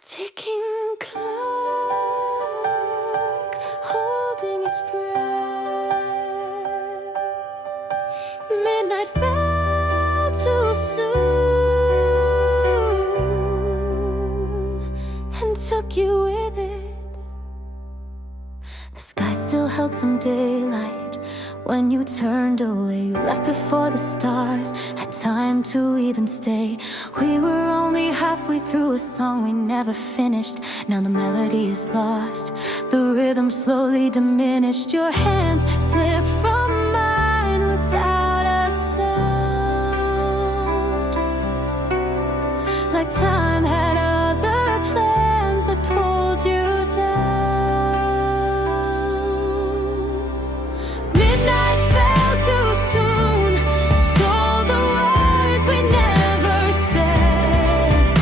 ticking clock, holding its breath. Midnight fell too soon and took you with it. The sky still held some daylight when you turned away. You left before the stars had time to even stay. We were only halfway through a song we never finished. Now the melody is lost, the rhythm slowly diminished. Your hands slipped from mine without a sound, like time had other plans that pulled you down. Midnight fell too soon, stole the words we never said.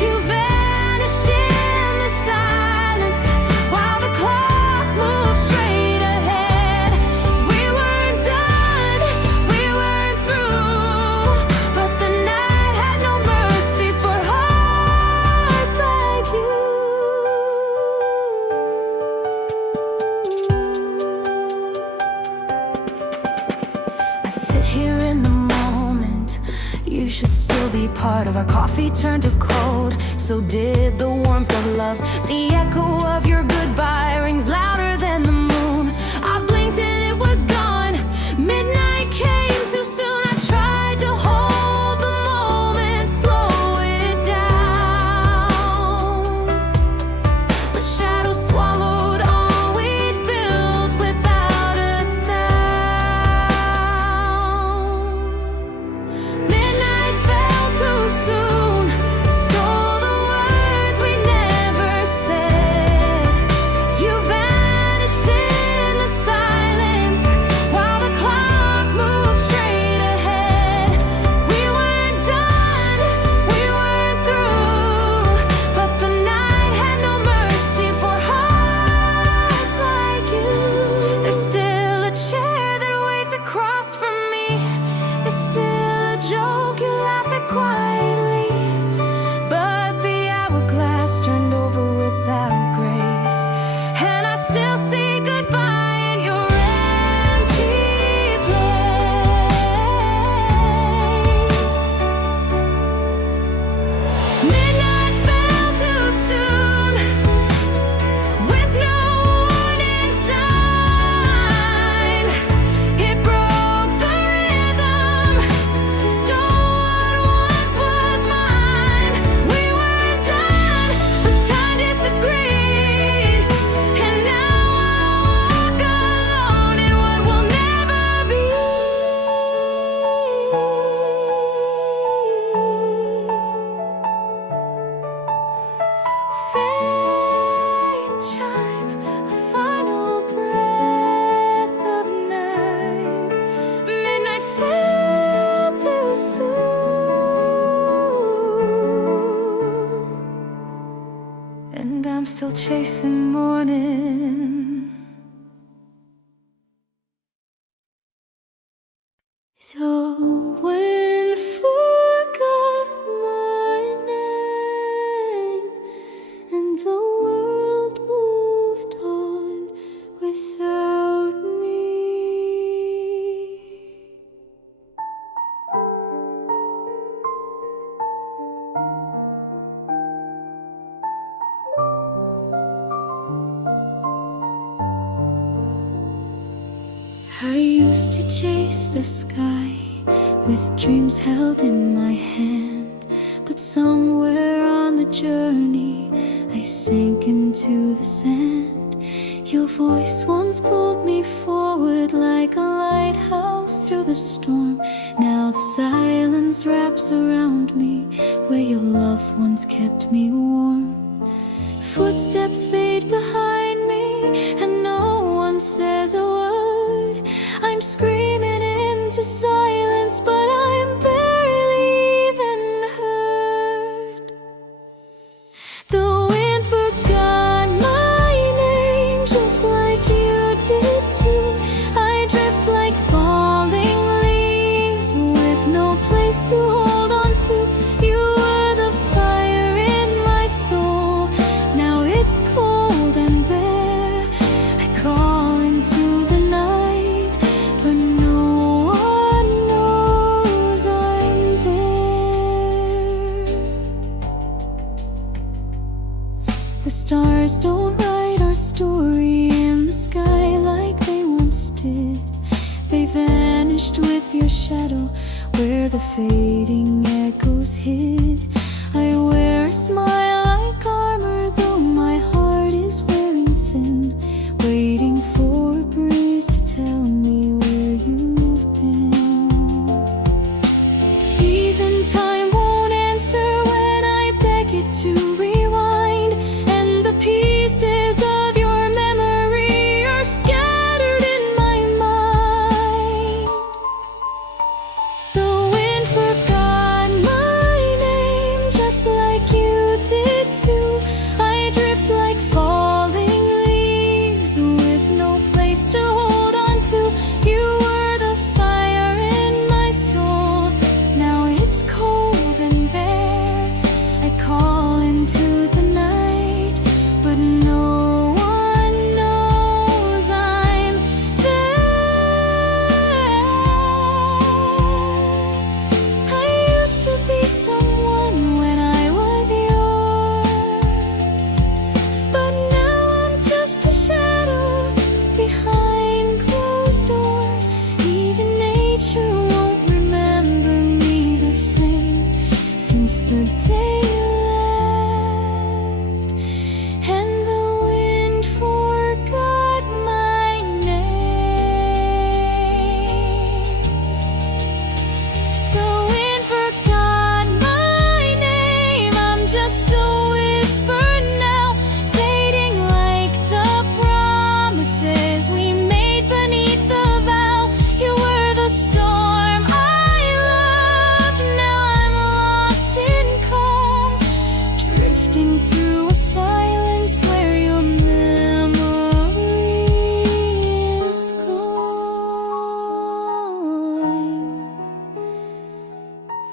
You vanished in the silence while the clock moved straight ahead. We weren't done, we weren't through, but the night had no mercy for hearts like you. I sit here in the moment. You should still be part of our coffee turned to cold. So did the warmth of love. The echo of your goodbye rings louder than the moon. I blinked and it was gone. Midnight came too soon. I tried to hold the moment, slow it down, but shadows swallowed all we'd built without a sound. Midnight fell too soon, stole the words we never said. You vanished in the silence while the clock moved straight ahead. We weren't done, we weren't through, but the night had no mercy for hearts like you. There's still a chair that waits across from me. There's still a joke you laugh at quietly, but the hourglass turned over without grace, and I still say goodbye in your empty place. Midnight fell too soon, with no warning sign. It broke the rhythm, stole what once was mine. We weren't done, but time disagreed, and now I walk alone in what will never be. Faint chime, a final breath of night. Midnight fell too soon, and I'm still chasing morning. The wind forgot my name, and the world moved on without me. I used to chase the sky with dreams held in my hand, but somewhere on the journey I sank into the sand. Your voice once pulled me forward like a lighthouse through the storm. Now the silence wraps around me where your love once kept me warm. Footsteps fade behind me and no one says a word. I'm screaming into silence, but I'm barely even heard. The wind forgot my name just like you did too. I drift like falling leaves with no place to hold on to. You were the fire in my soul, The stars don't write our story in the sky like they once did. They vanished with your shadow where the fading echoes hid. I wear a smile like armor, though my heart is wearing thin, waiting for a breeze to tell me where you've been. Even time won't answer when I beg it to rewind, and the pieces of your memory are scattered in my mind. The wind forgot my name just like you did too. I drift like falling leaves with no place to hold on to. You were the fire in my soul, now it's cold and bare. I call into the night, but no one knows I'm there. I used to be someone when I was yours, but now I'm just a shadow behind closed doors. Even nature won't remember me the same since the day you left, and the wind forgot my name. The wind forgot my name. I'm just a whisper now, fading like the promises we made beneath the vow. You were the storm I loved, now I'm lost in calm, drifting through a silence where your memory is gone.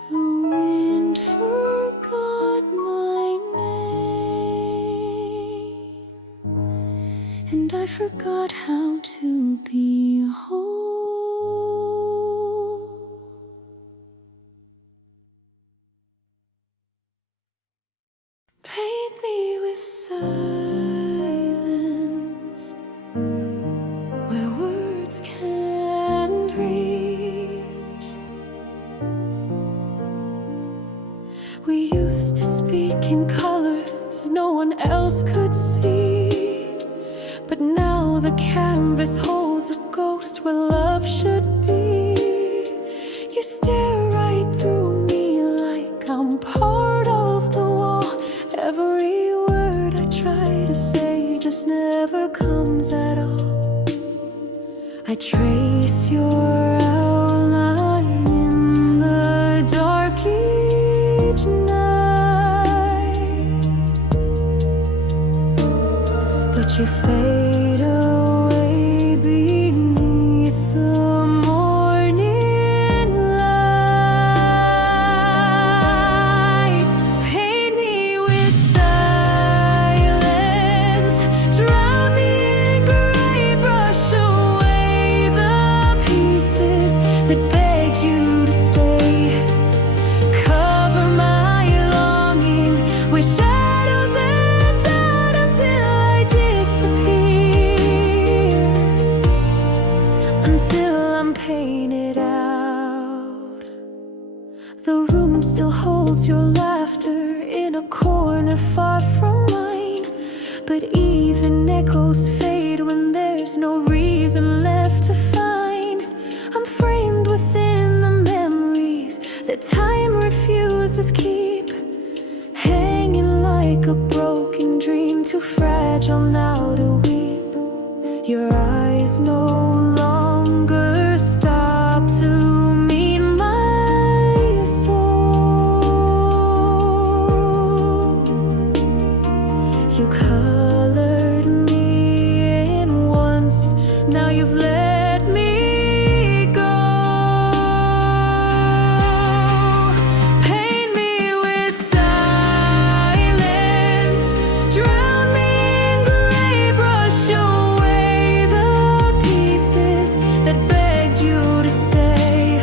The wind forgot my name, and I forgot how to be whole. Paint me with silence where words can't reach. We used to speak in colors no one else could see, but now the canvas holds a ghost where love should be. You stare right through me like I'm part of the wall. Every word I try to say just never comes at all. I trace your outline in the dark each night, but you fade away beneath the morning light. Paint me with silence, drown me in gray, brush away the pieces that begged you to stay. Cover my longing with shadows and doubt until I disappear, until I'm painted out. The room still holds your laughter in a corner far from mine, but even echoes fade when there's no reason left to find. I'm framed within the memories that time refuses keep, hanging like a broken dream, too fragile now to weep. Your eyes no longer stop to meet my soul. You colored me in once, now you've let me go. Paint me with silence, drown me in gray, brush away the pieces that begged you to stay.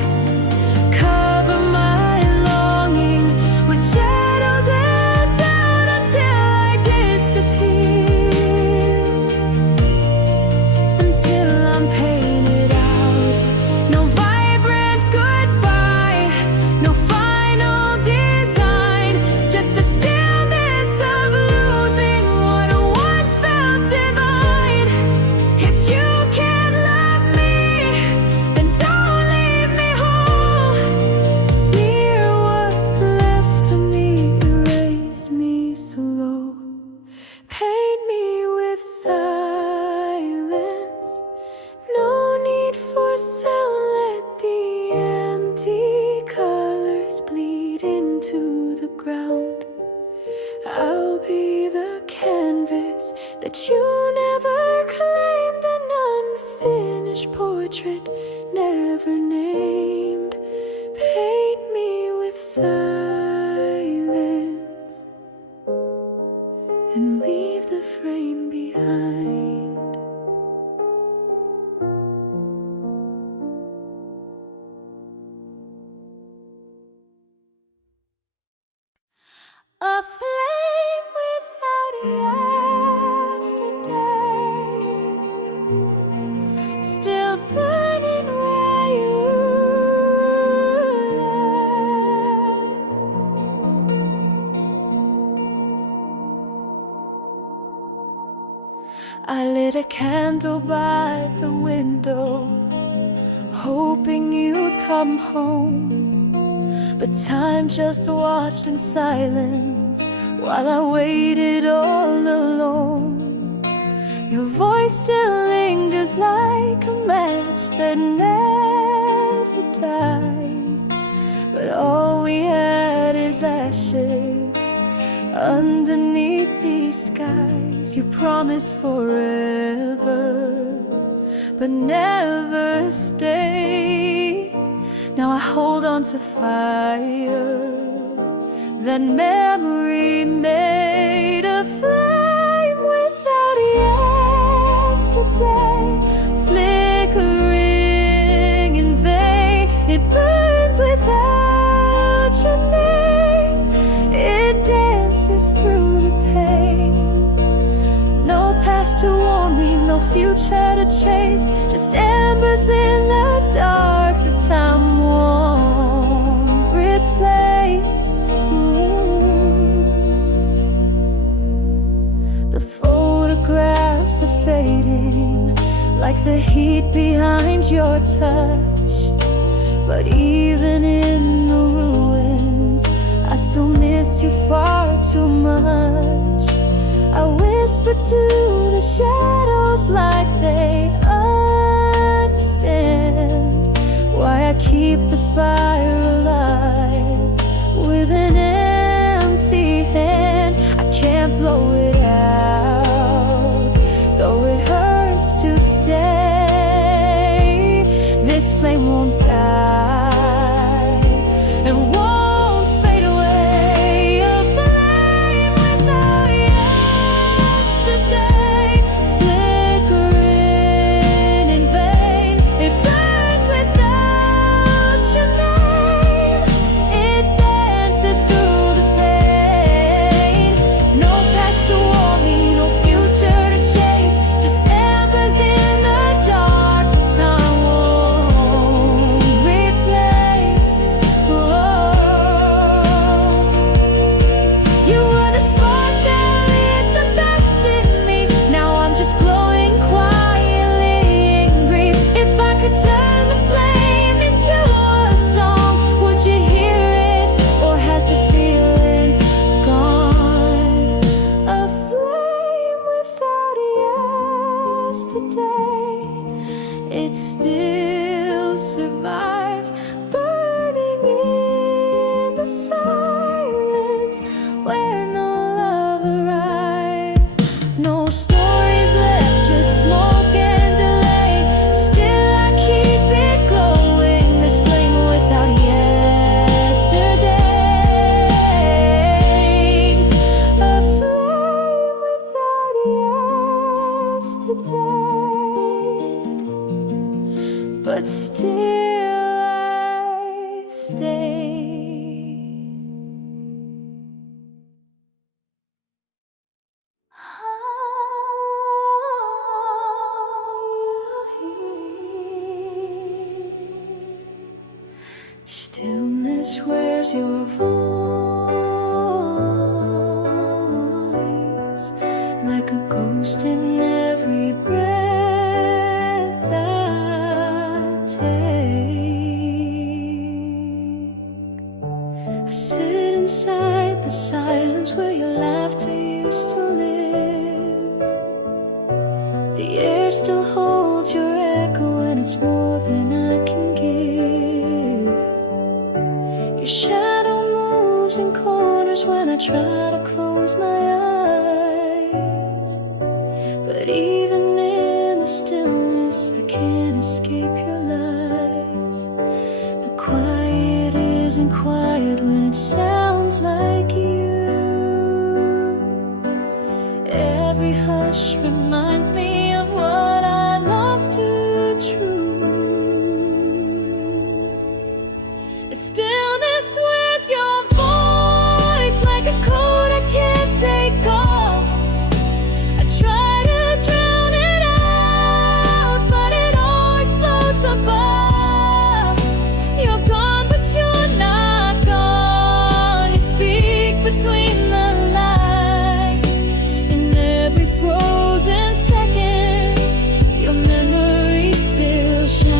Cover my longing with shadows and doubt until I disappear. that you never claimed, an unfinished portrait never named. Paint me with silence and leave the frame behind. A flame without yesterday, still burning where you left. I lit a candle by the window, hoping you'd come home. But time just watched in silence while I waited all alone. Your voice still lingers like a match that never dies, but all we had is ashes underneath these skies. You promised forever, but never stayed. Now I hold on to fire that memory made, a flame without yesterday, flickering in vain. It burns without your name. It dances through the pain. No past to warn me, no future to chase, just embers in the dark that time won't replace. The photographs are fading like the heat behind your touch, but even in the ruins I still miss you far too much. I whisper to the shadows like they understand why I keep the fire alive with an empty hand. I can't blow it out, though it hurts to stay. This flame won't die and won't fade away. A flame without yesterday, flickering in vain. It burns without your name. It dances through the pain. No past to warn me, no future to chase, just embers in the dark that time won't replace. You were the spark that lit the best in me. Now I'm just glowing quietly in grief. If I could turn the flame into a song, would you hear it, or has the feeling gone? A flame without yesterday, it still survives, burning in the silence where no love arrives. No stories left, just smoke and delay. Still I keep it glowing, this flame without yesterday. A flame without yesterday, but still I stay. Stillness, where's your voice? Like a ghost in every breath I take. I sit inside the silence where your laughter used to live. The air still holds your echo, and it's more than I can give. Your shadow moves in corners when I try to close my eyes. every hush reminds me of what I lost to truth. The stillness wears your voice like a coat I can't take off. I try to drown it out, but it always floats above. You're gone, but you're not gone. You speak between the lines. In every frozen second, your memory still shines.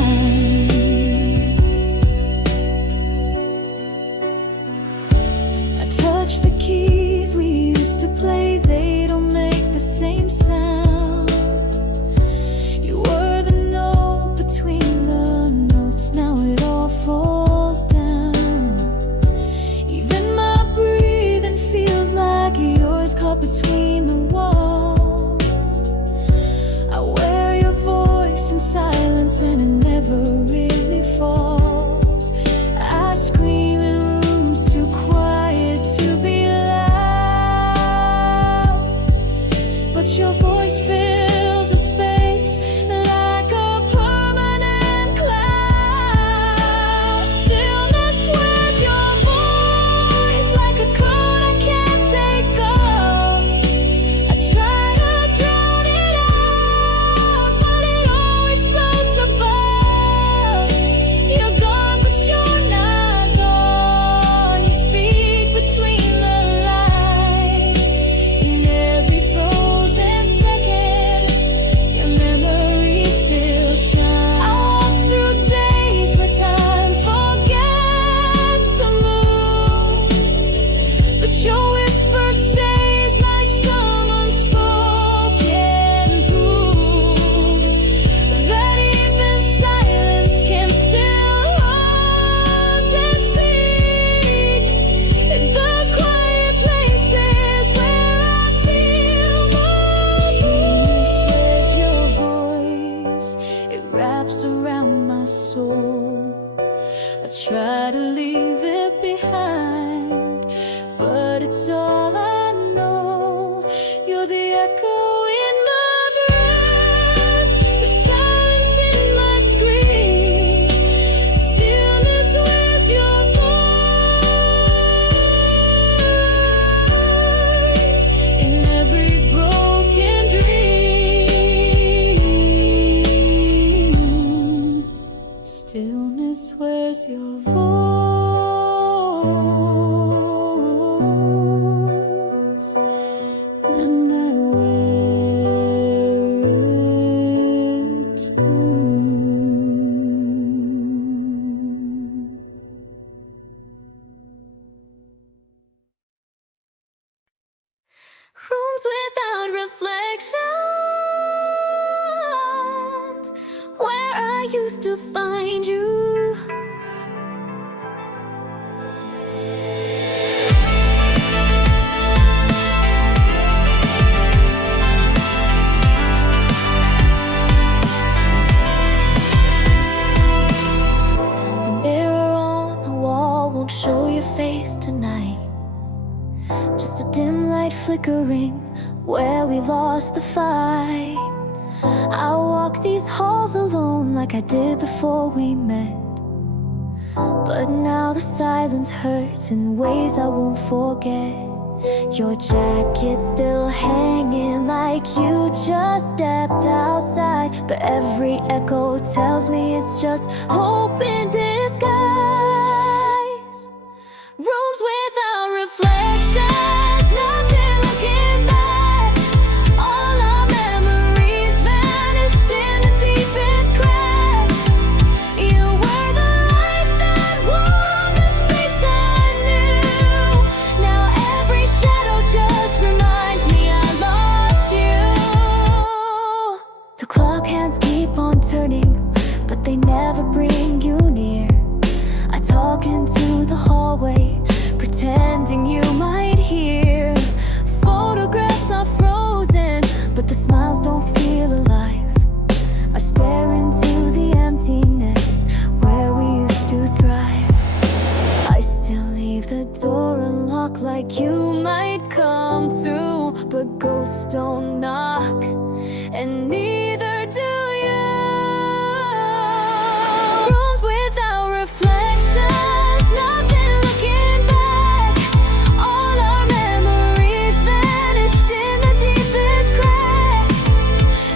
I touch the keys we used to play, they don't make the same sound. You were the note between the notes, now it all falls down. Even my breathing feels like yours, caught between the walls. I wear your voice in silence and it never really falls. I scream in rooms too quiet to be loud, but your voice fills the space like a permanent cloud. Stillness wears your voice like a coat I can't take off. I try to drown it out, but it always floats above. You're gone, but you're not gone. You speak between the lines. In every frozen second, your memory still shines. I walk through days where time forgets to move, but your whisper stays like some unspoken proof that even silence can still haunt and speak. In the quiet places where I feel most. Stillness wears your voice, it wraps around my soul. I try to leave it behind, but it's all I know. You're the echo in my breath, the silence in my scream. Stillness wears your voice in every broken dream. Stillness wears your voice, and I wear it too. Rooms without reflections, where I used to find you. The mirror on the wall won't show your face tonight, just a dim light flickering where we lost the fight. I walk these halls alone like I did before we met, but now the silence hurts in ways I won't forget. Your jacket still hanging like you just stepped outside, but every echo tells me it's just hope in disguise. Rooms without reflections, nothing looking back. All our memories vanished in the deepest crack. You were the light that warmed the space I knew. Now every shadow just reminds me I lost you. The clock hands keep on turning, but they never bring you near. but ghosts don't knock, and neither do you. Rooms without reflections, nothing looking back. All our memories vanished in the deepest crack.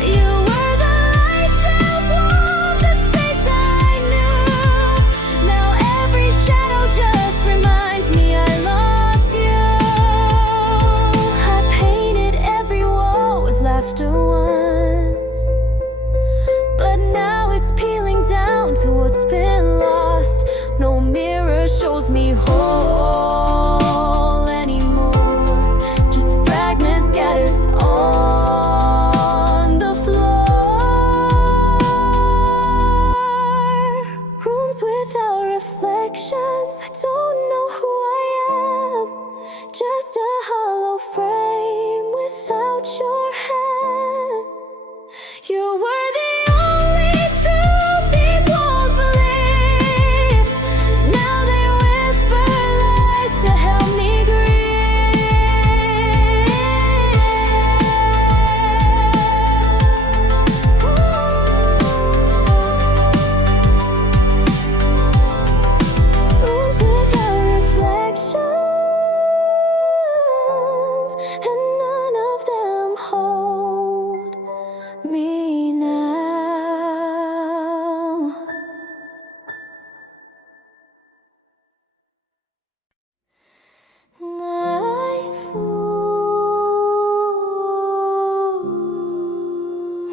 You were the light that warmed the space I knew. Now every shadow just reminds me I lost you. I painted every wall with laughter once, but now it's peeling down to what's been lost. No mirror shows me whole anymore, just fragments scattered on the floor. Rooms without reflections, I don't know who I am. Just a hollow frame without your hand. You were the only truth these walls believe. Now they whisper lies to help me Rooms without reflections, and none of them hold me now. I fool,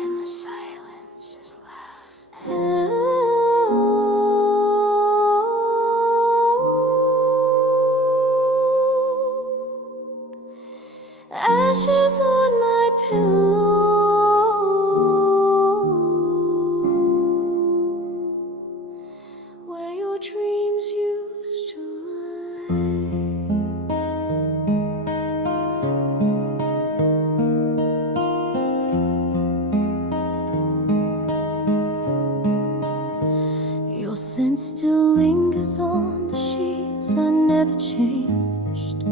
and the silence is loud. Ashes on my pillow, where your dreams used to lie. Your scent still lingers on the sheets. I never changed.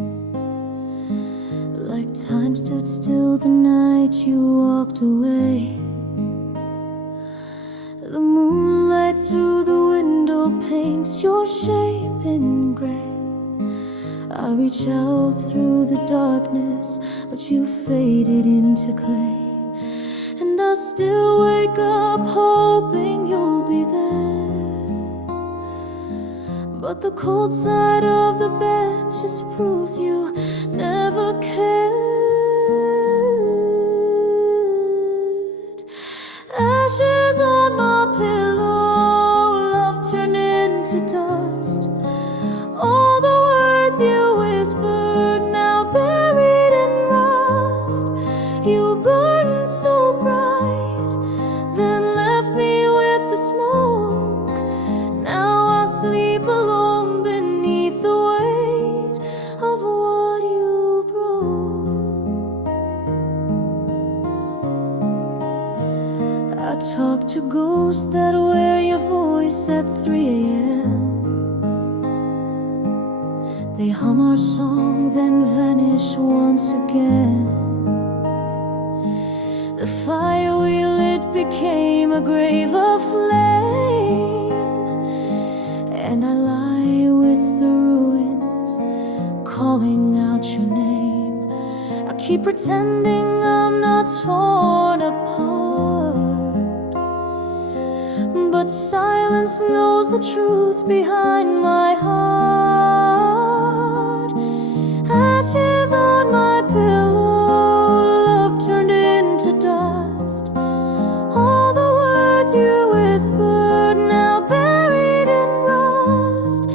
Like time stood still the night you walked away. The moonlight through the window paints your shape in gray. I reach out through the darkness, but you faded into clay. And I still wake up hoping you'll be there, but the cold side of the bed just proves you never cared. Ashes on my pillow, love turned into dust. All the words you whispered, now buried in rust. You burned so bright, then left me with the smoke. Now I sleep alone beneath the weight of what you broke. I talk to ghosts that wear your voice at 3 a.m. They hum our song, then vanish once again. The fire we lit became a grave of flame, and I lie with the ruins, calling out your name. I keep pretending I'm not torn apart, but silence knows the truth behind my heart. Ashes on my pillow, love turned into dust. All the words you whispered, now buried in rust.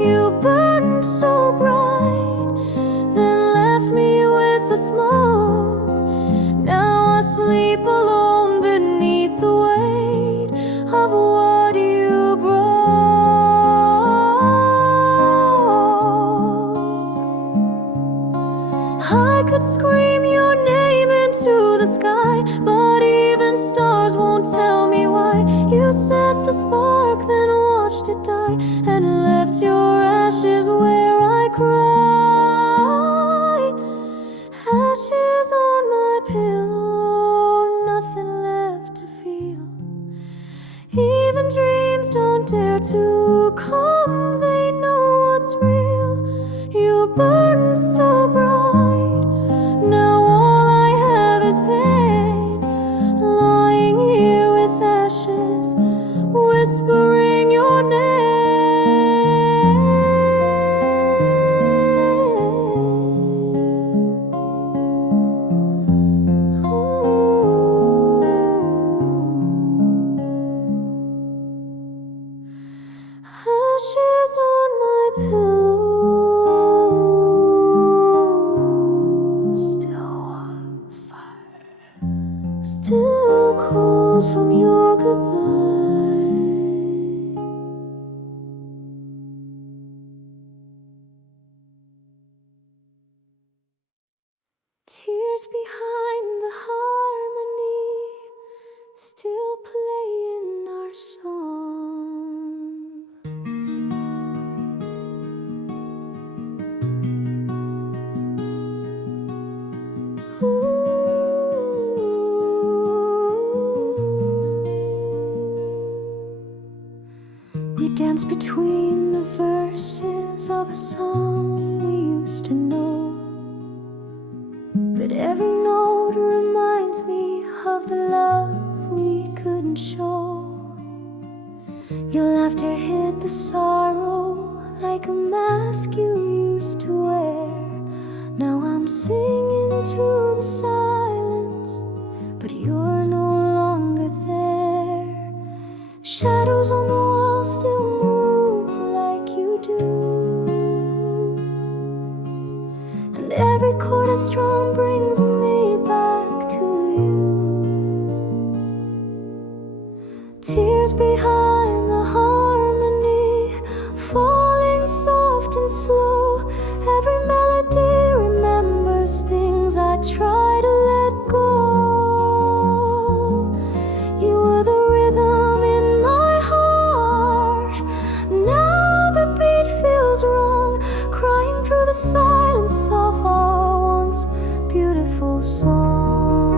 You burned so bright, then left me with the smoke. Now I sleep alone beneath the weight of what you broke. I could come, they know what's real. You burn so bright, now all I have is pain. Lying here with ashes, whispering your name. Ashes on my pillow, still on fire, still cold from your goodbye. Tears behind the harmony, still playing our song. We dance between the verses of a song we used to know, but every note reminds me of the love we couldn't show. Your laughter hid the sorrow like a mask you used to wear. Now I'm singing to the silence, but you're no longer there. Shadows on the wall still move like you do, and every chord I strum brings me back to you. Tears behind the harmony, falling soft and slow. Every melody remembers things I try to let go. You were the rhythm in my heart, now the beat feels wrong, crying through the silence of our once beautiful song.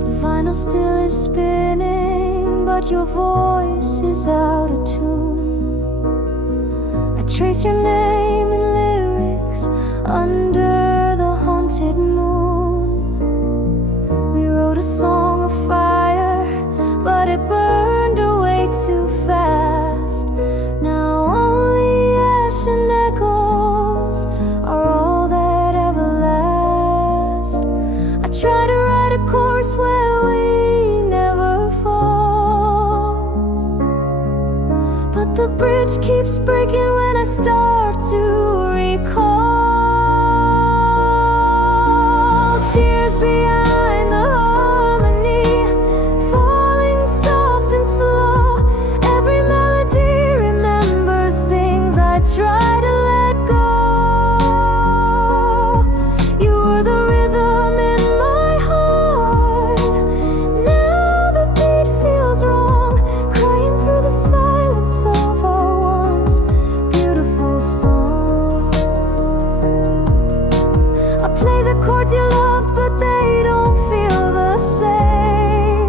The vinyl still is spinning, but your voice is out of tune. I trace your name in lyrics under the haunted moon. We wrote a song of fire, but it burned away too fast. Now only ash and echoes are all that ever last. I try to write a chorus where we never fall, but the bridge keeps breaking when I start to recall. Tears behind the harmony, falling soft and slow. Every melody remembers things I try to let go. You were the rhythm in my heart, now the beat feels wrong, crying through the silence of our once beautiful song. I play the chords you loved, but they don't feel the same.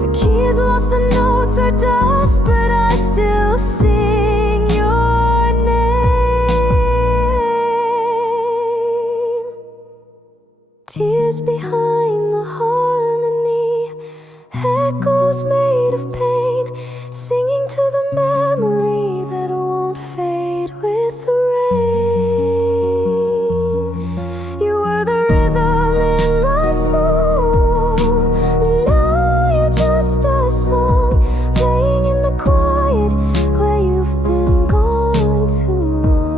The keys lost, the notes are dust, but I still sing your name. Tears behind the harmony, echoes made of pain, singing to the memory that won't fade with the rain. You were the rhythm in my soul, now you're just a song playing in the quiet where you've been gone too long.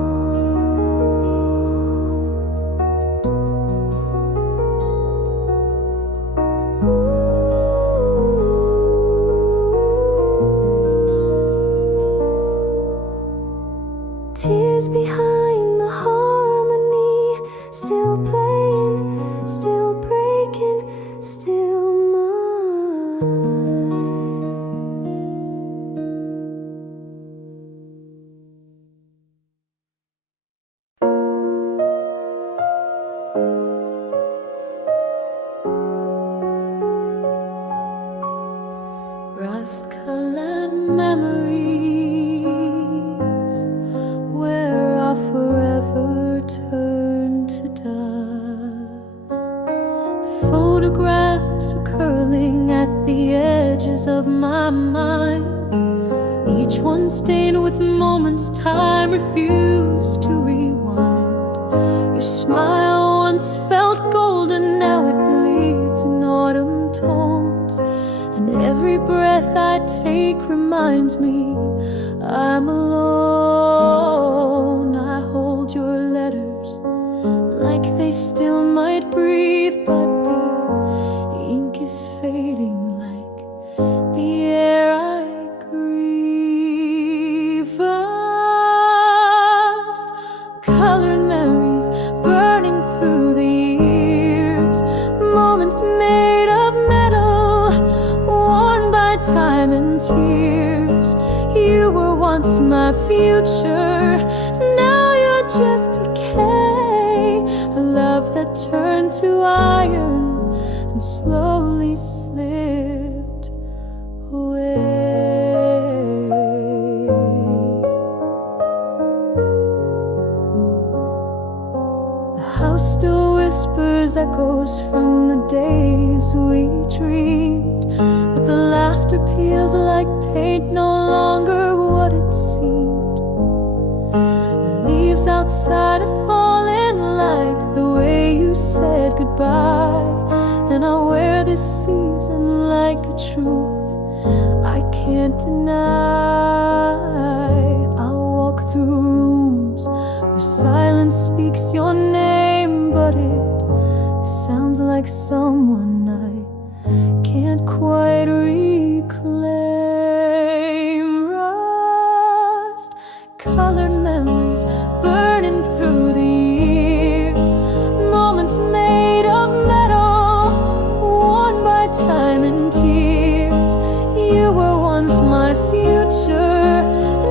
Tears behind the harmony, still playing, still breaking, still mine. rust-colored memories where I forever turn to dust. The photographs are curling at the edges of my mind, each one stained with moments time refused to rewind. Your smile once felt golden, now it bleeds in autumn tones, and every breath I take reminds me I'm alone. I hold your letters like they still might breathe, but the ink is fading like the air I grieve. Rust-colored memories burning through the years, moments made of metal, worn by time and tears. You were once my future, now you're just decay, a love that turned to iron and slowly slipped away. The house still whispers echoes from the days we dreamed, but the laughter peels like paint, no longer what it seemed. The leaves outside are falling like the way you said goodbye, and I wear this season like a truth I can't deny. I walk through rooms where silence speaks your name, but it sounds like someone I can't quite reclaim. Rust-colored memories burning through the years, moments made of metal, worn by time and tears. You were once my future,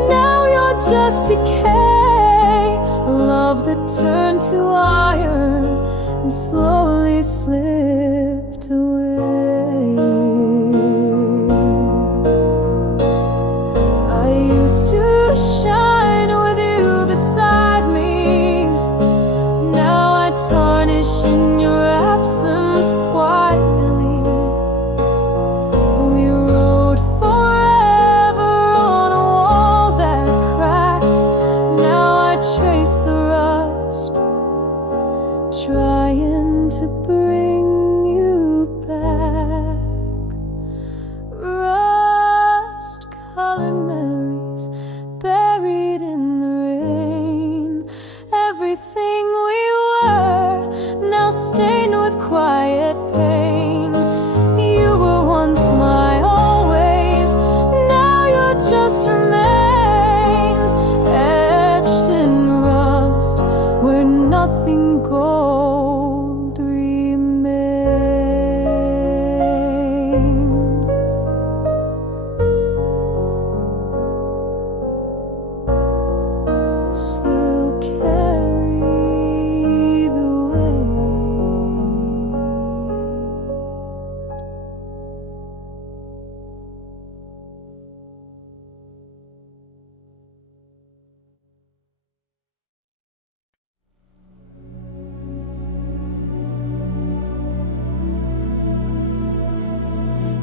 now you're just decay, a love that turned to iron and slowly slipped away. I used to shine with you beside me, now I tarnish in your absence quietly. We wrote forever on a wall that cracked, now I trace the rust, trying to bring you back. Rust-colored memories buried in the rain, everything we were now stained with quiet pain. You were once my always, now you're just remains, etched in rust where nothing gold remains. Still carry the weight.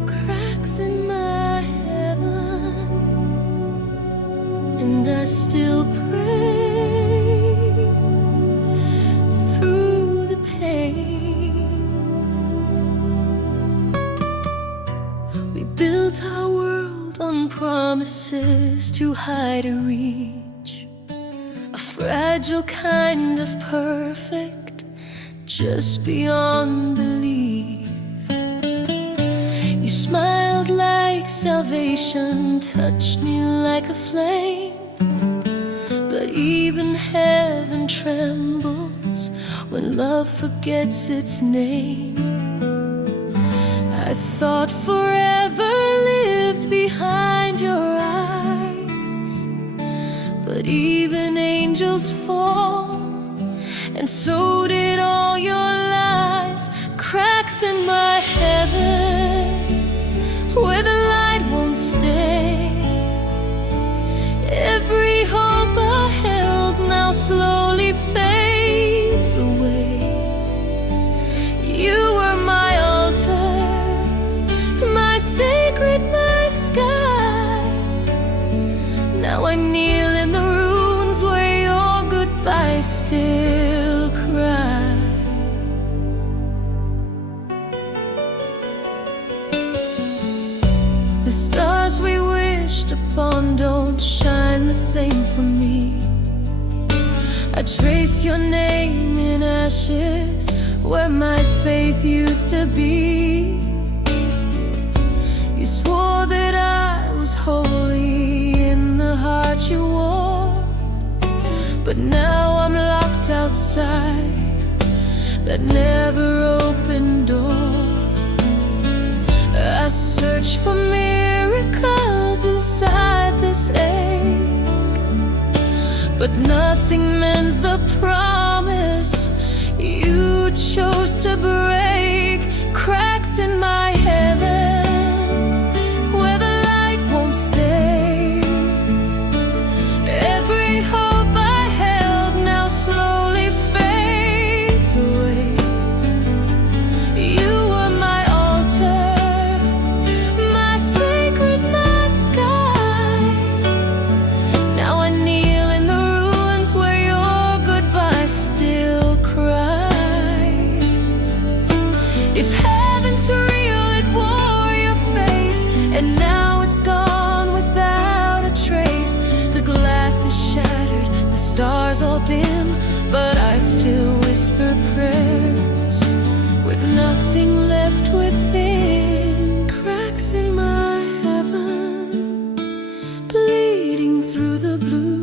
Cracks in my heaven, and I still pray through the pain. We built our world on promises too high to reach, a fragile kind of perfect just beyond belief. You smiled like salvation, touched me like a flame, but even heaven trembles when love forgets its name. I thought forever lived behind your eyes, but even angels fall, and so did all your lies. Cracks in my heaven where the light won't still cries. The stars we wished upon don't shine the same for me. I trace your name in ashes where my faith used to be. You swore that I was holy in the heart you wore, but now I'm locked outside that never-opened door. I search for miracles inside this ache, but nothing mends the promise you chose to break. Cracks in my heaven where the light won't stay. Every hope I held now slowly fades away. You were my altar, my sacred, my sky. Now I kneel in the ruins where your goodbye still cries. If heaven's real, it wore your face, and now it's gone without a trace. The glass is shattered, the stars all dim, but I still whisper prayers with nothing left within. Cracks in my heaven, bleeding through the blue.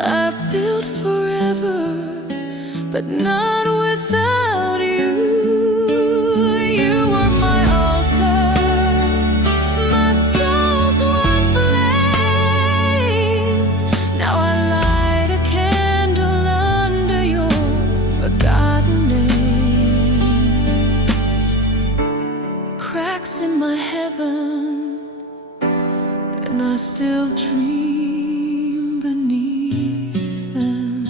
I built forever, but not without you. You were my altar, my soul's one flame. Now I light a candle under your forgotten name. Cracks in my heaven, and I still dream beneath them.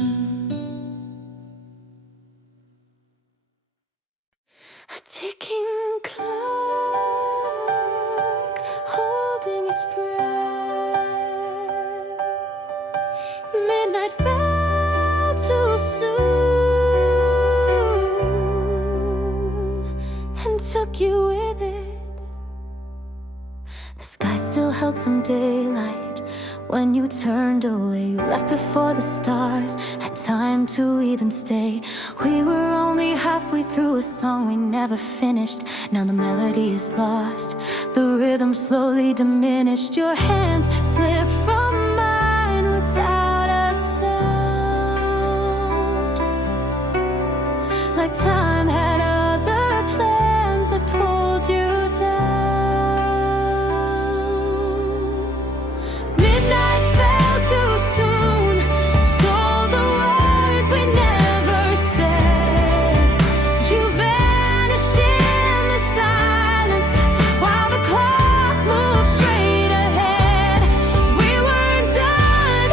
A ticking clock holding its breath. Midnight fell too soon and took you with it. The sky still held some daylight when you turned away. You left before the stars had time to even stay. We were only halfway through a song we never finished. Now the melody is lost, the rhythm slowly diminished. Your hands slipped from mine without a sound, like time had other plans that pulled you down. Midnight fell too soon, stole the words we never said. You vanished in the silence while the clock moved straight ahead. We weren't done,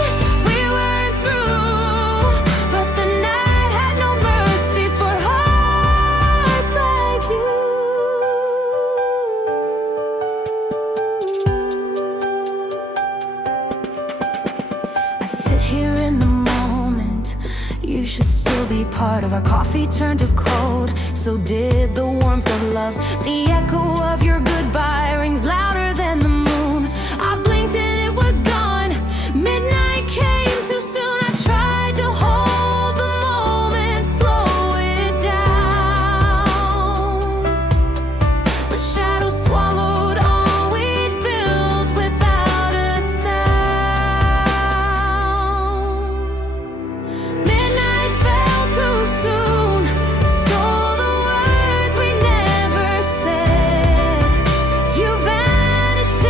we weren't through, but the night had no mercy for hearts like you. I sit here in the moment, you should still be part of. Our coffee turned to cold, so did the warmth of love. The echo of your goodbye rings louder than the moon. I blinked and it was gone. Midnight came too soon. I tried to hold the moment, slow it down, but shadows swallowed all we'd built without a sound. Midnight fell too soon, stole the words we never said. You vanished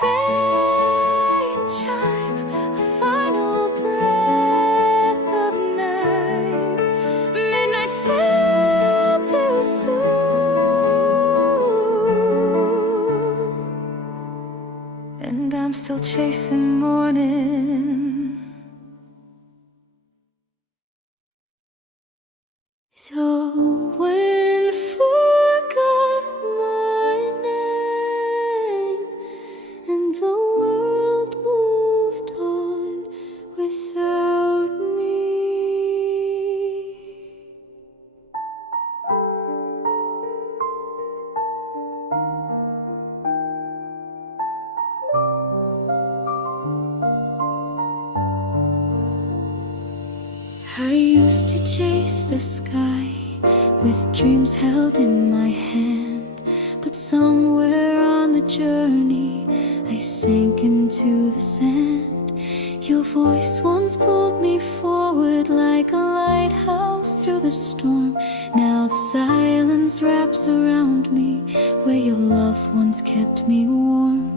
Faint chime, a final breath of night. Midnight fell too soon, and I'm still chasing morning. The wind forgot my name, and the world moved on without me. I used to chase the sky with dreams held in my hand, but somewhere on the journey I sank into the sand. Your voice once pulled me forward like a lighthouse through the storm. Now the silence wraps around me where your love once kept me warm.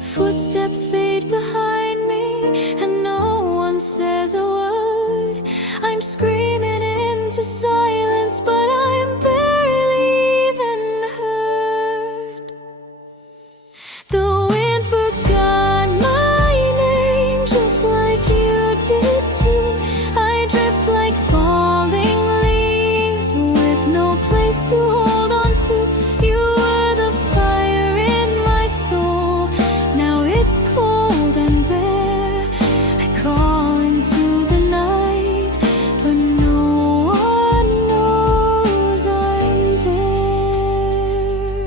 Footsteps fade behind me and no one says a word. I'm screaming into silence, but I'm barely even heard. The wind forgot my name just like you did too. I drift like falling leaves with no place to hold on to. You were the fire in my soul. Now it's cold and bare. I call into the night, but no one knows I'm there.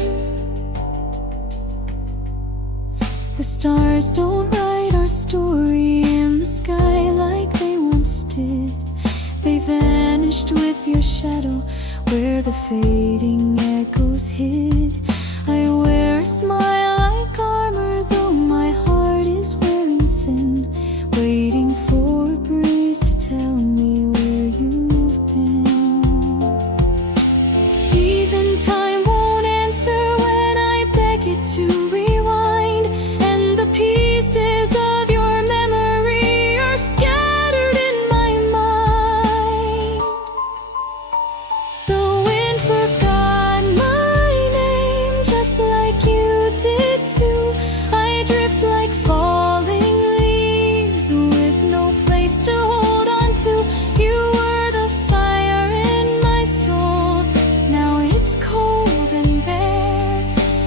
The stars don't write our story in the sky like they once did. They vanished with your shadow where the fading echoes hid. I wear a smile like armor, though my heart is wearing thin, waiting for a breeze to tell me where you've been. Even time won't answer when I beg it to rewind, and the pieces of your memory are scattered in my mind. The wind forgot my name just like you did too. I drift like falling leaves with no place to hold on to. You were the fire in my soul. Now it's cold and bare.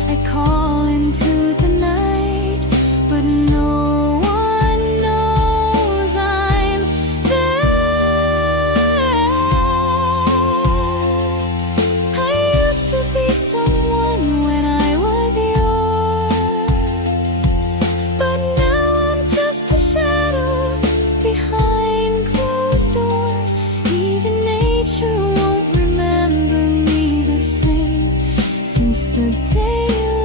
I call into the night, but no one knows I'm there. I used to be someone when I was yours, but now I'm just a shadow behind closed doors. Even nature won't remember me the same since the day you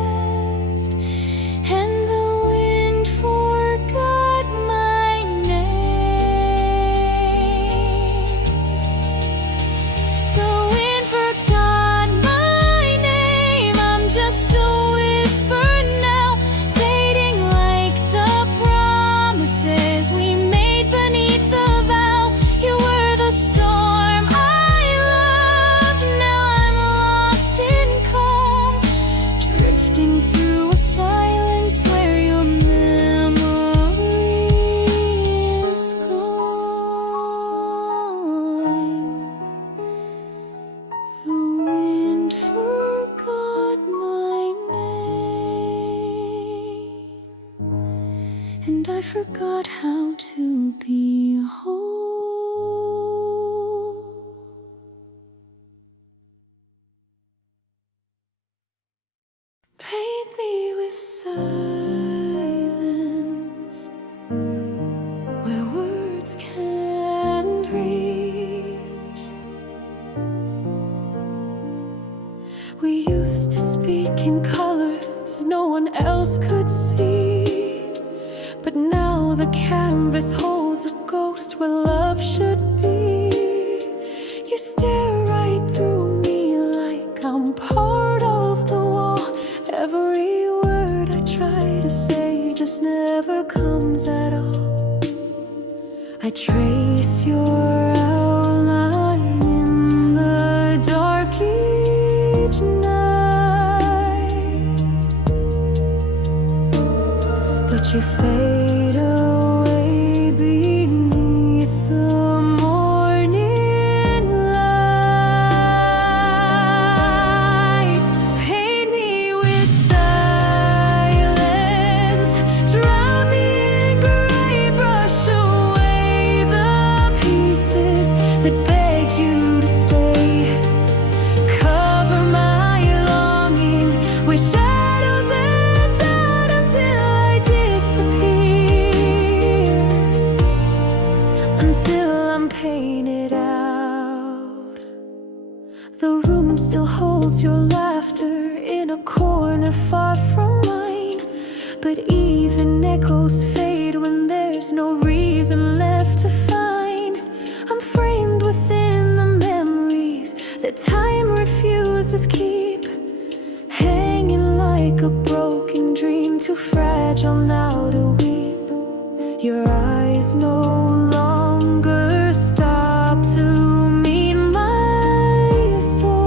left, and the wind forgot my name. The wind forgot my name. I'm just a whisper now, fading like the promises we made beneath the vow. You were the storm I loved. Now I'm lost in calm, drifting through a silence where your memory is gone. The wind forgot my name, and I forgot how to be whole. Paint me with silence where words can't reach. We used to speak in colors no one else could see, but now the canvas holds a ghost where love should be. You stare right through me like I'm part of the wall. Every word word I try to say just never comes at all. I trace your outline in the dark each night, but you fade away beneath the morning light. Paint me with silence, drown me in gray, brush away the pieces that begged you to stay. Cover my longing with shadows and doubt until I disappear, until I'm painted out. The room still holds your laughter in a corner far from mine, but even echoes fade when there's no reason left to find. I'm framed within the memories that time refuses keep, hanging like a broken dream, too fragile now to weep. Your eyes no longer stop to meet my soul.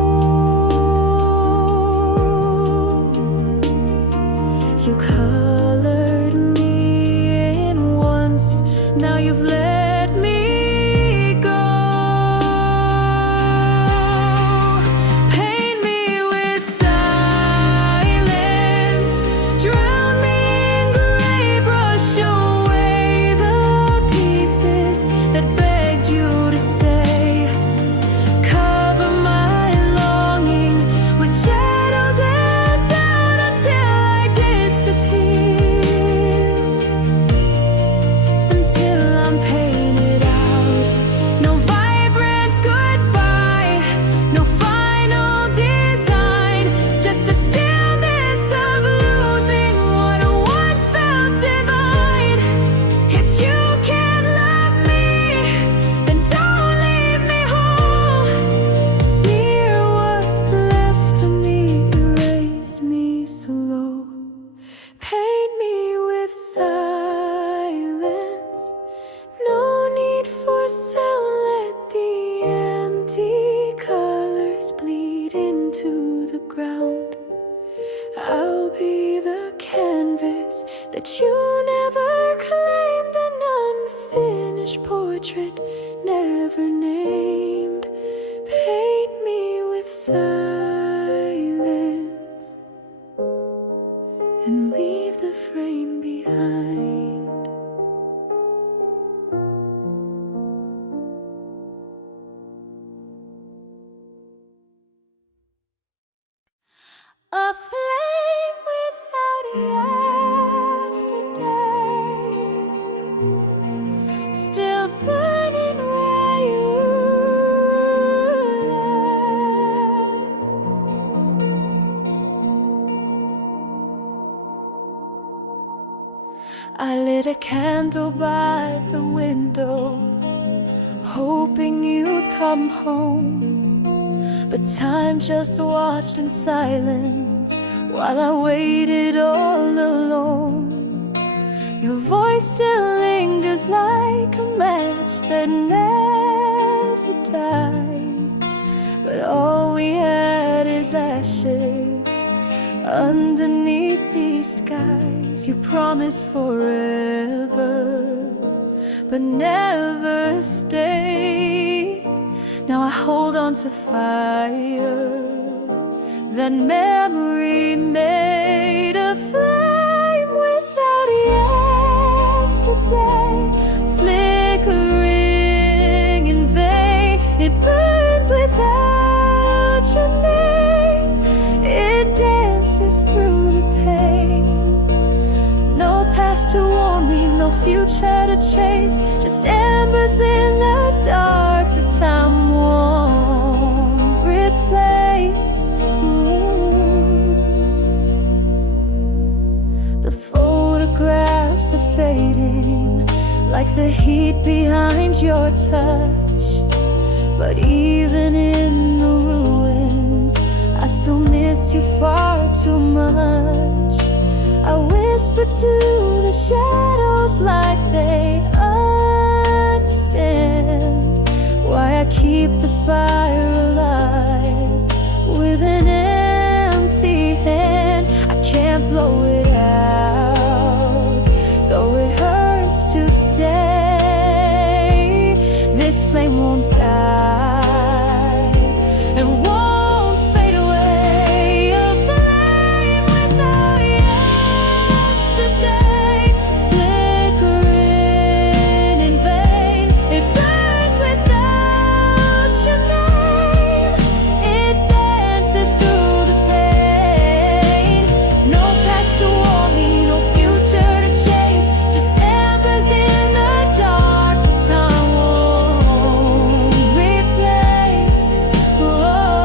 You colored me in once, now you've let me go. Paint me with silence, drown me in gray, brush away the pieces that begged you to stay. Cover my longing with shadows and doubt until I disappear, until I'm painted out. No vibrant goodbye, no final design, just the stillness of losing what once felt divine. If you can't love me, then don't leave me whole. Smear what's left of me, erase me slow. Paint me with silence, no need for sound, let the empty colors bleed into the ground. I'll be the canvas that you never claimed, an unfinished portrait never named. Paint me with silence and leave the frame behind. A flame without yesterday, still burning where you left. I lit a candle by the window, hoping you'd come home, but time just watched in silence while I waited all alone. Your voice still lingers like a match that never dies, but all we had is ashes underneath these skies. You promised forever, but never stayed. Now I hold on to fire that memory made, a flame without yesterday, flickering in vain. It burns without your name, it dances through the pain. No past to warn me, no future to chase, just embers in the dark that time won't replace. The photographs are fading like the heat behind your touch, but even in the ruins I still miss you far too much. I to the shadows like they understand why I keep the fire alive with an empty hand. I can't blow it out, though it hurts to stay. This flame won't die and won't fade away. A flame without yesterday, flickering in vain. It burns without your name. It dances through the pain. No past to warn me, no future to chase, just embers in the dark that time won't replace. Oh,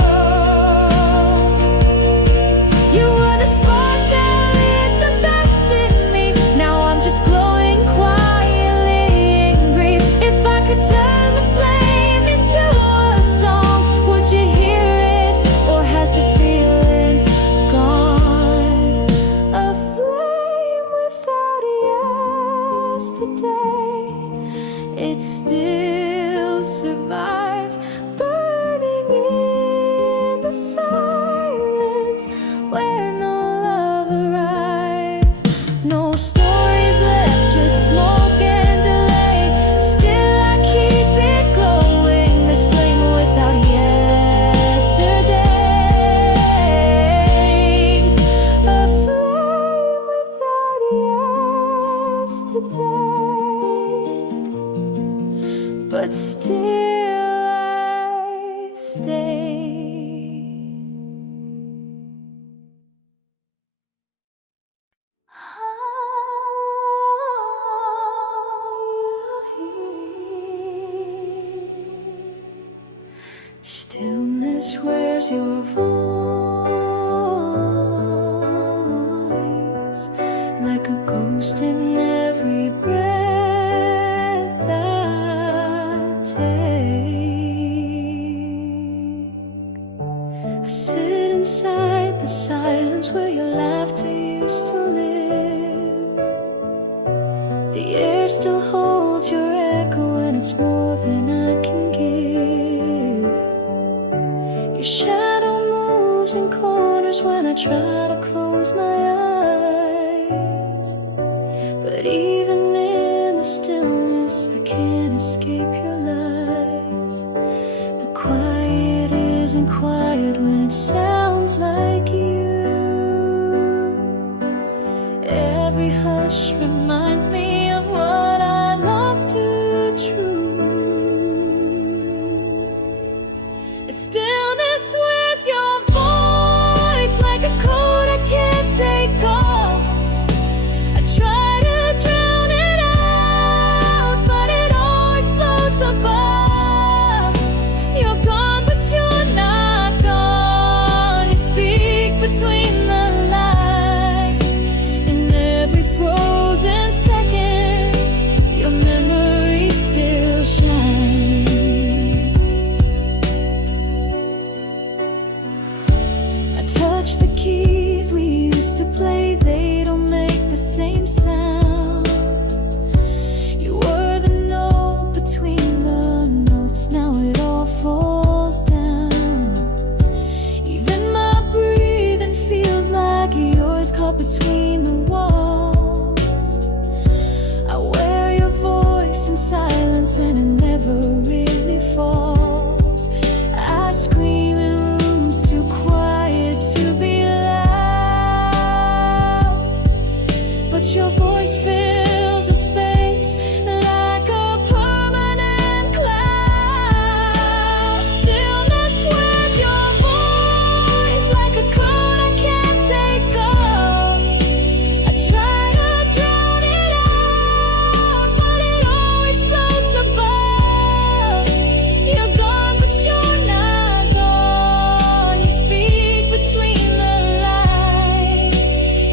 you were the spark that lit the best in me. Now I'm just glowing quietly in grief. If I could turn the flame into a song, would you hear it, or has the feeling gone? A flame without yesterday, it still survives, burning in the silence where no love arrives. No stories left, just smoke and delay. Still I keep it glowing, this flame without yesterday. A flame without yesterday, but still I stay. Stillness, where's your voice? Like a ghost in every breath I take. I sit inside the silence where your laughter used to live. The air still holds your echo, and it's more than I can give. Your shadow moves in corners when I try to close my eyes. But even in the stillness, I can't escape your lies. The quiet isn't quiet when it sounds like you. Every hush reminds me of what I lost to truth. The stillness, where's your voice? Like a coat I can't take off. I try to drown it out, but it always floats above. You're gone, but you're not gone. You speak between the lines. In every frozen second, your memory still shines. I touch the keys we used to play, they don't make the same sound. You were the note between the notes, now it all falls down. Even my breathing feels like yours, caught between the walls. I wear your voice in silence, and it never really falls. I scream in rooms too quiet to be loud, but your voice fills the space like a permanent cloud. Stillness, where's your voice? Like a coat I can't take off. I try to drown it out, but it always floats above. You're gone, but you're not gone. You speak between the lines.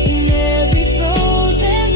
In every frozen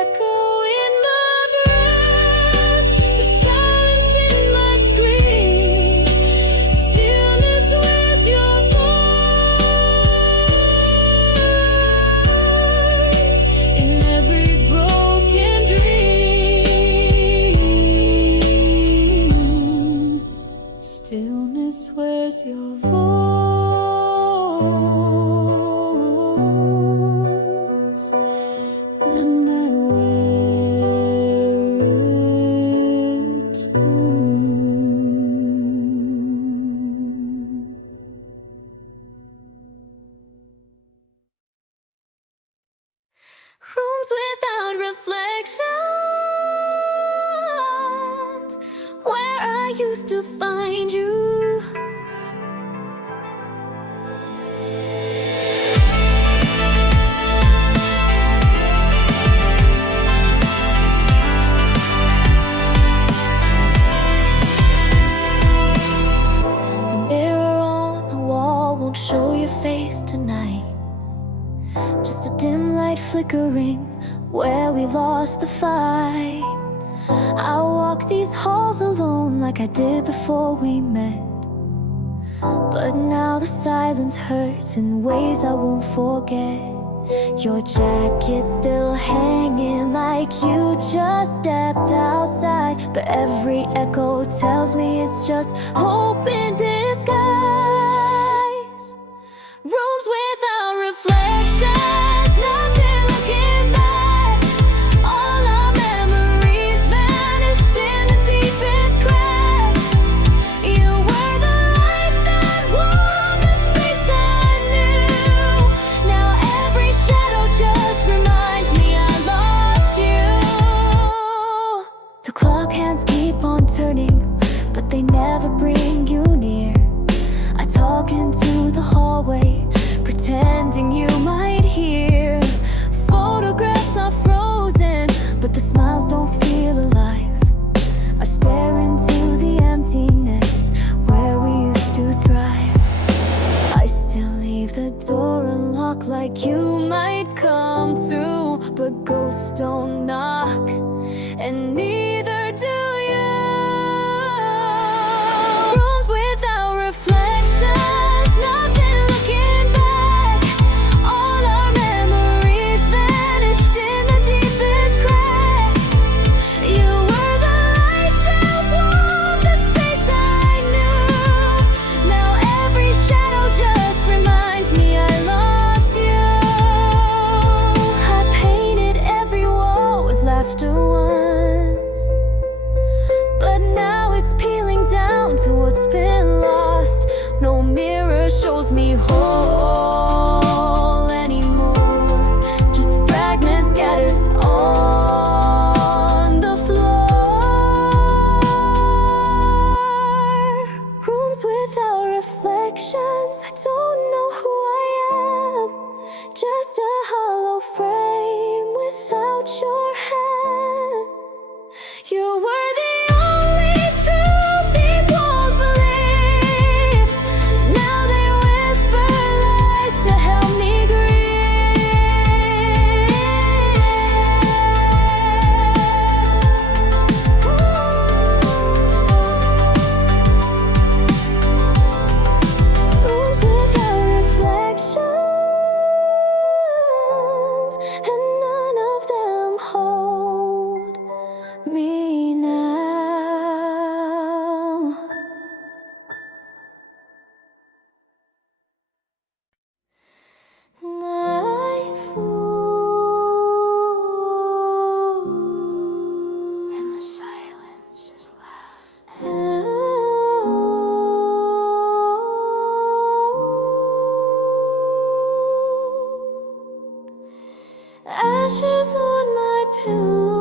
echo in my breath, the silence in my scream. Stillness, where's your voice? In every broken dream. Stillness, where's your voice? And I wear it too. Rooms without reflections, where I used to find you. The mirror on the wall won't show your face tonight. Just a dim light flickering where we lost the fight. I walk these halls alone like I did before we met. But now the silence hurts in ways I won't forget. Your jacket's still hanging like you just stepped outside. But every echo tells me it's just hope in disguise. Rooms without reflections, nothing looking back. All our memories vanished in the deepest crack. You were the light that warmed the space I knew. Now every shadow just reminds me I lost you. The clock hands keep on turning, but they never bring you near. I talk into the hallway, pretending you might hear. Photographs are frozen, but the smiles don't feel alive. I stare into the emptiness where we used to thrive. I still leave the door unlocked like you might come through. But ghosts don't knock, and neither do you. Rooms without reflections, nothing looking back. All our memories vanished in the deepest crack. You were the light that warmed the space I knew. Now every shadow just reminds me I lost you. I painted every wall with laughter once, but now it's peeling down to what's been lost. No mirror shows me whole anymore, just fragments scattered on the floor. Rooms without reflections, I don't know who I am. Just a hollow frame without your hand. You were the only truth these walls believe. Now they whisper lies to help me Rooms without reflections, and none of them hold me now. Nightfall, and the silence is loud. Ashes on my pillow,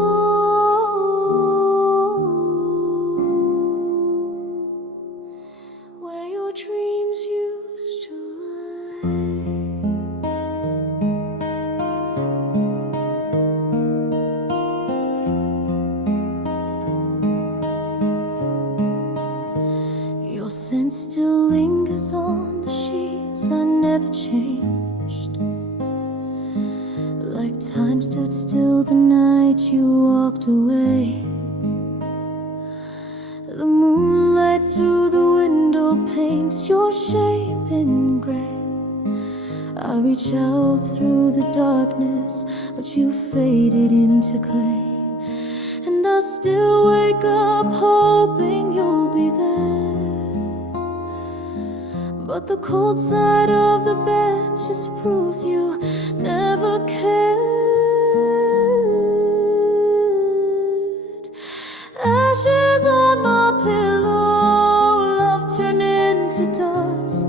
where your dreams used to lie. Your scent still lingers on the sheets. I never changed. Like time stood still the night night you walked away. The moonlight through the window paints your shape in gray. I reach out through the darkness, but you faded into clay. And I still wake up hoping you'll be there, but the cold side of the bed just proves you never cared. Ashes on my pillow, love turned into dust.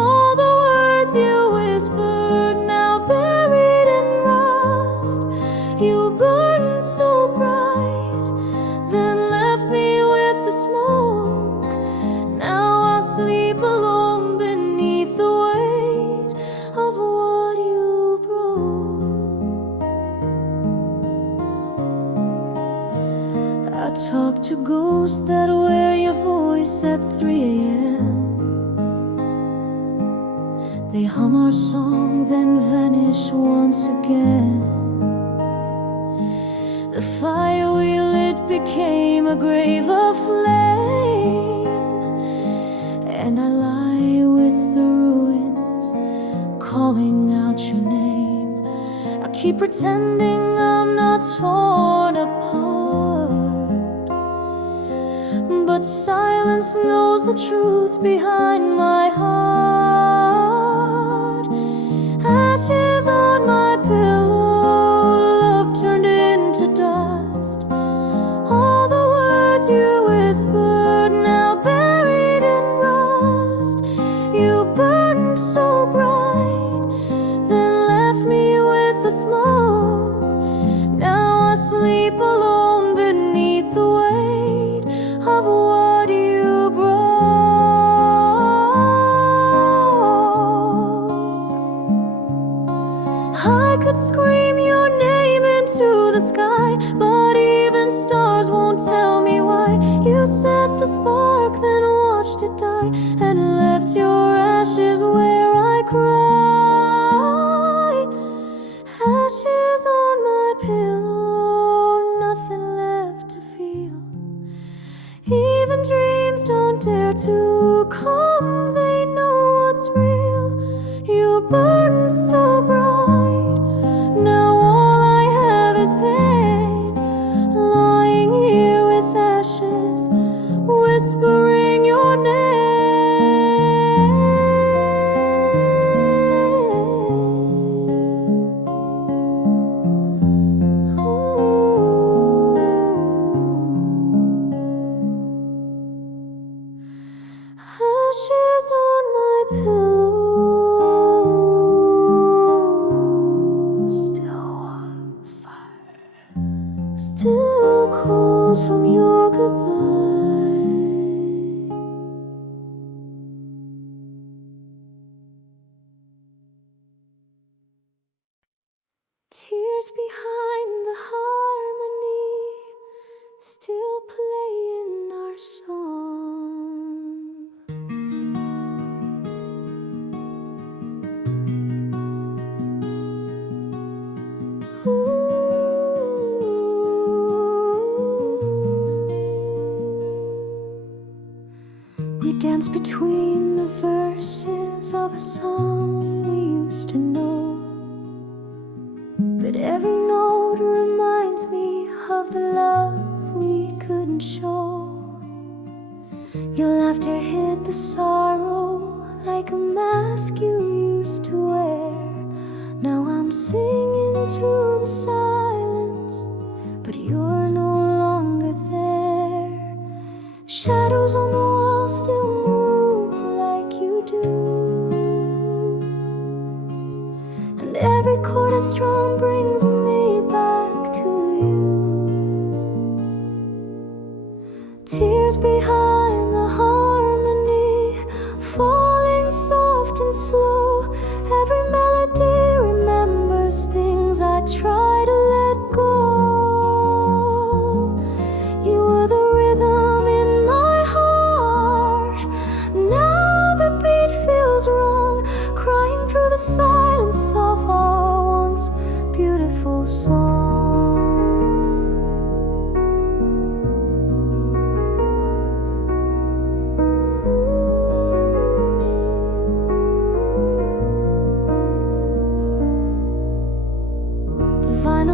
All the words you whispered, now buried in rust. You burned so bright, then left me with the smoke. Now I sleep alone beneath the weight of what you broke. I talk to ghosts that wear your voice at 3 a.m. They hum our song, then vanish once again. The fire we lit became a grave of flame, and I lie with the ruins, calling out your name. I keep pretending I'm not torn apart, but silence knows the truth behind my heart. Ashes on my pillow, love turned into dust. All the words you whispered, now buried in rust. You burned so bright, then left me with the smoke. Now I sleep alone beneath the weight of what you broke. I could scream your name into the sky, but even stars won't tell me why. You set the spark, then watched it die, and left your ashes where I cry. Ashes on my pillow, nothing left to feel. Even dreams don't dare to come, they know what's real. You burned so bright, now all I have is pain. Lying here with ashes, whispering your name. Ashes on my pillow, still on fire, still cold from your goodbye. Tears behind the harmony, still playing our song. We dance between the verses of a song we used to know, but every note reminds me of the love we couldn't show. Your laughter hid the sorrow like a mask you used to wear. Now I'm singing to the silence, but you're no longer there. Shadows on the wall still move like you do, and every chord I strum brings me back to you. Tears behind the harmony, falling soft and slow. Every melody remembers things I try to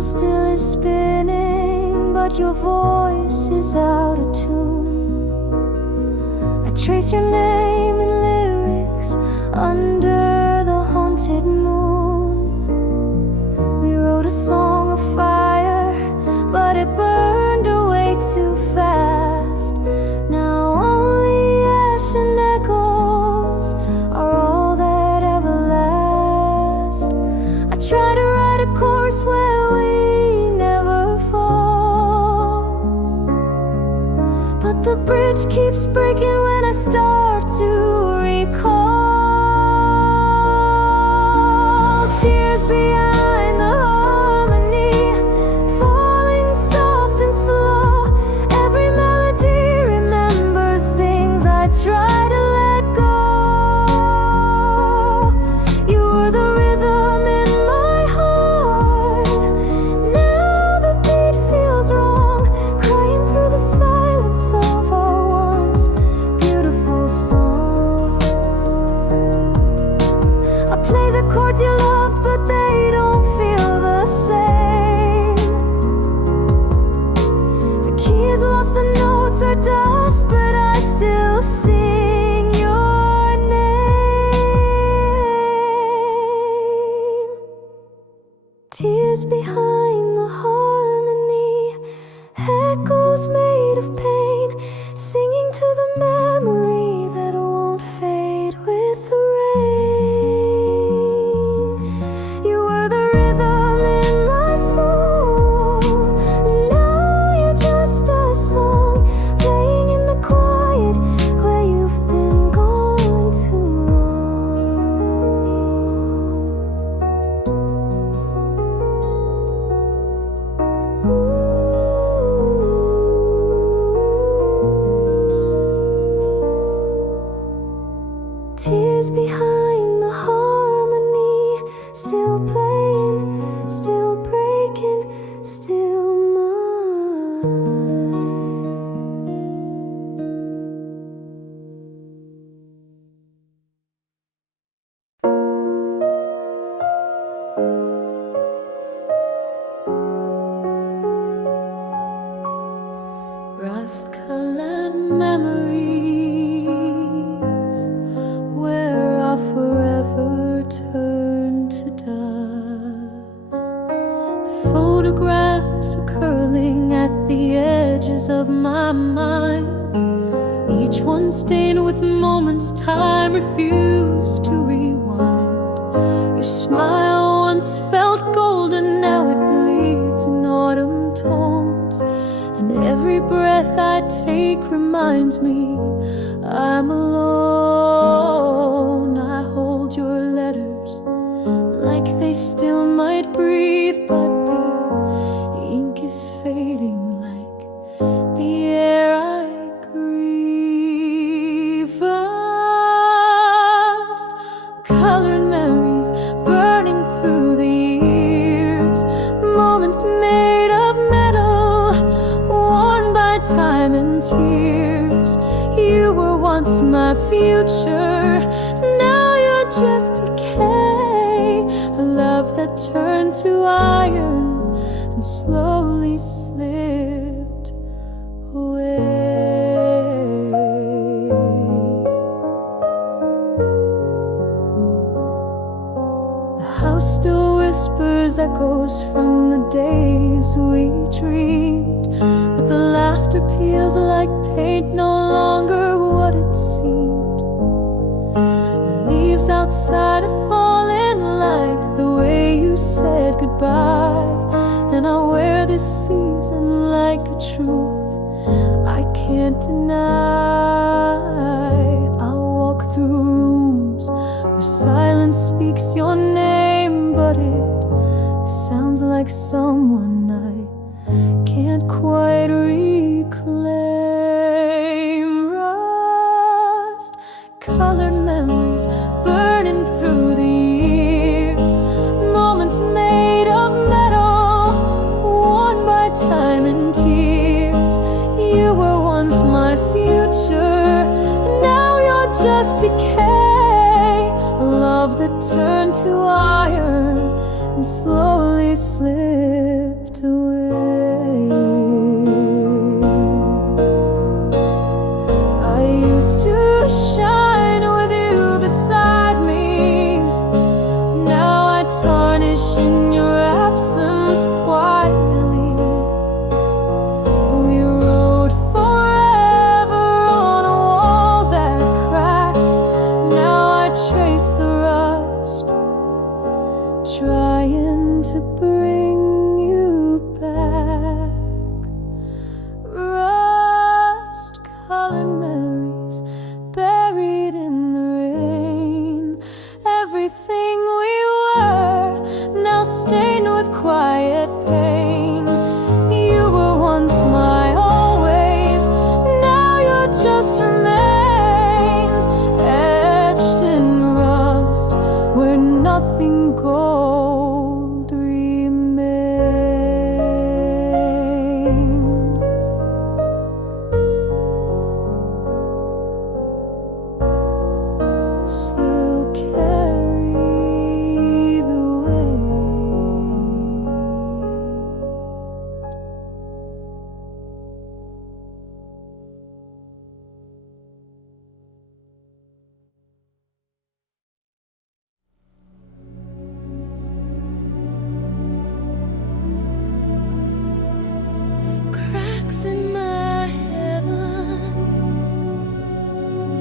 still is spinning, but your voice is out of tune. I trace your name in lyrics under the haunted moon. We wrote a song of fire, but it burned away too fast. Now only ash and echoes are all that ever last. I try to write a chorus where we never fall, but the bridge keeps breaking when I start to recall. Tears behind the harmony, falling soft and slow. Every melody remembers things I try to let go. You were the rhythm in my heart. Now the beat feels wrong, crying through the silence of our once beautiful song. I play the chords you loved, but they don't feel the same. The key is lost, the notes are dust, but I still sing your name. Tears behind the harmony, echoes made of pain, singing to the memory that won't fade with the rain. You were the rhythm in my soul. Now you're just a song playing in the quiet where you've been gone too long. Tears behind the harmony, still playing, still breaking, still mine. Rust-colored memories where I forever turn to dust. The photographs are curling at the edges of my mind, each one stained with moments time refused to rewind. Your smile once felt golden, now it bleeds in autumn tones, and every breath I take reminds me I'm alone. I hold your letters like they still might breathe, but the ink is fading like the air I grieve. Rust-colored memories burning through the years, moments made of metal, worn by time and tears. You were once my future, now you're just decay. A love that turned to iron and slowly slipped away. The house still whispers echoes from the days we dreamed, but the laughter peels like paint, no longer what it seemed. The leaves outside are falling like the way you said goodbye, and I wear this season like a truth I can't deny. I walk through rooms where silence speaks your name, but it sounds like someone I can't quite reclaim. Rust-colored memories burning through the years, moments made of metal, worn by time and tears. You were once my future, now you're just decay. A love that turned to iron and slowly slipped cracks in my heaven,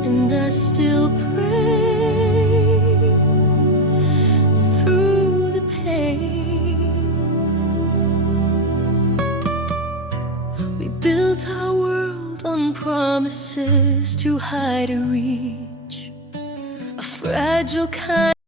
and I still pray through the pain. We built our world on promises too high to reach, a fragile kind